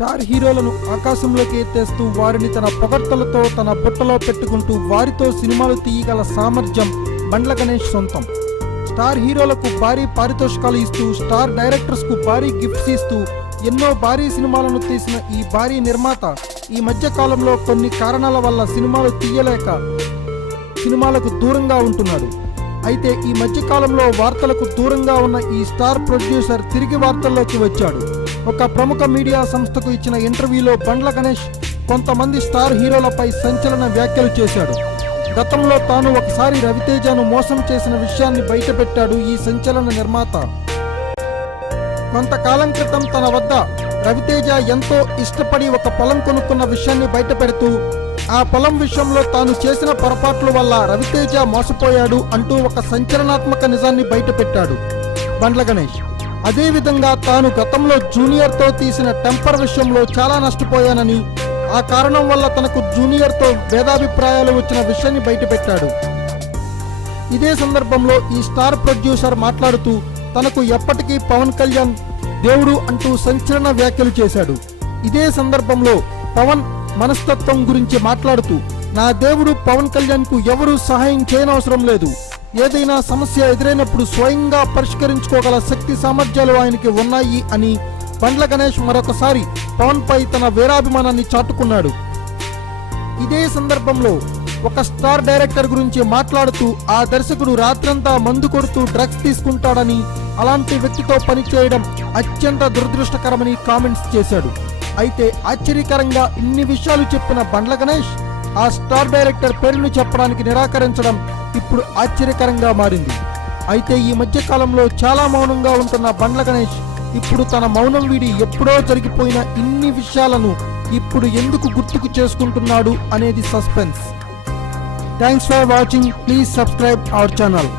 Star హీరోలను ఆకాశంలోకి ఎత్తేస్తూ వారిని తన పొగడ్తలతో తన బుట్టలో పెట్టుకుంటూ వారితో సినిమాలు తీయగల సామర్థ్యం బండ్ల గణేష్ సొంతం. స్టార్ హీరోలకు భారీ పారితోషికాలు ఇస్తూ స్టార్ డైరెక్టర్స్కు భారీ గిఫ్ట్స్ ఇస్తూ ఎన్నో భారీ సినిమాలను తీసిన ఈ భారీ నిర్మాత ఈ మధ్య కాలంలో కొన్ని కారణాల వల్ల సినిమాలు తీయలేక సినిమాలకు దూరంగా ఉంటున్నాడు. అయితే ఈ మధ్య కాలంలో వార్తలకు దూరంగా ఉన్న ఈ స్టార్ ప్రొడ్యూసర్ తిరిగి వార్తల్లోకి వచ్చాడు. ఒక ప్రముఖ మీడియా సంస్థకు ఇచ్చిన ఇంటర్వ్యూలో బండ్ల గణేష్ కొంతమంది స్టార్ హీరోలపై సంచలన వ్యాఖ్యలు చేశాడు. గతంలో తాను ఒకసారి రవితేజను మోసం చేసిన విషయాన్ని బయటపెట్టాడు ఈ సంచలన నిర్మాత. కొంతకాలం క్రితం తన వద్ద రవితేజ ఎంతో ఇష్టపడి ఒక పొలం కొనుక్కున్న విషయాన్ని బయటపెడుతూ ఆ పొలం విషయంలో తాను చేసిన పొరపాట్ల వల్ల రవితేజ మోసపోయాడు అంటూ ఒక సంచలనాత్మక నిజాన్ని బయటపెట్టాడు బండ్ల గణేష్. అదేవిధంగా తాను గతంలో జూనియర్తో తీసిన టెంపర్ విషయంలో చాలా నష్టపోయానని, ఆ కారణం వల్ల తనకు జూనియర్తో భేదాభిప్రాయాలు వచ్చిన విషయాన్ని బయటపెట్టాడు. ఇదే సందర్భంలో ఈ స్టార్ ప్రొడ్యూసర్ మాట్లాడుతూ తనకు ఎప్పటికీ పవన్ కళ్యాణ్ దేవుడు అంటూ సంచలన వ్యాఖ్యలు చేశాడు. ఇదే సందర్భంలో పవన్ మనస్తత్వం గురించి మాట్లాడుతూ, నా దేవుడు పవన్ కళ్యాణ్ కు ఎవరూ సహాయం చేయనవసరం లేదు, ఏదైనా సమస్య ఎదురైనప్పుడు స్వయంగా పరిష్కరించుకోగల శక్తి సామర్థ్యాలు ఆయనకి ఉన్నాయి అని బండ్ల గణేష్ మరొకసారి పవన్ పై తన వీరాభిమానాన్ని చాటుకున్నాడు. ఇదే సందర్భంలో ఒక స్టార్ డైరెక్టర్ గురించి మాట్లాడుతూ ఆ దర్శకుడు రాత్రంతా మందు కొడుతూ డ్రగ్స్ తీసుకుంటాడని, అలాంటి వ్యక్తితో పనిచేయడం అత్యంత దురదృష్టకరమని కామెంట్స్ చేశాడు. అయితే ఆశ్చర్యకరంగా ఇన్ని విషయాలు చెప్పిన బండ్ల గణేష్ ఆ స్టార్ డైరెక్టర్ పేరును చెప్పడానికి నిరాకరించడం ఇప్పుడు ఆశ్చర్యకరంగా మారింది. అయితే ఈ మధ్య కాలంలో చాలా మౌనంగా ఉంటున్న బండ్ల గణేష్ ఇప్పుడు తన మౌనం వీడి ఎప్పుడో జరిగిపోయిన ఇన్ని విషయాలను ఇప్పుడు ఎందుకు గుర్తుకు చేసుకుంటున్నాడు అనేది suspense. Thanks for watching. Please subscribe our channel.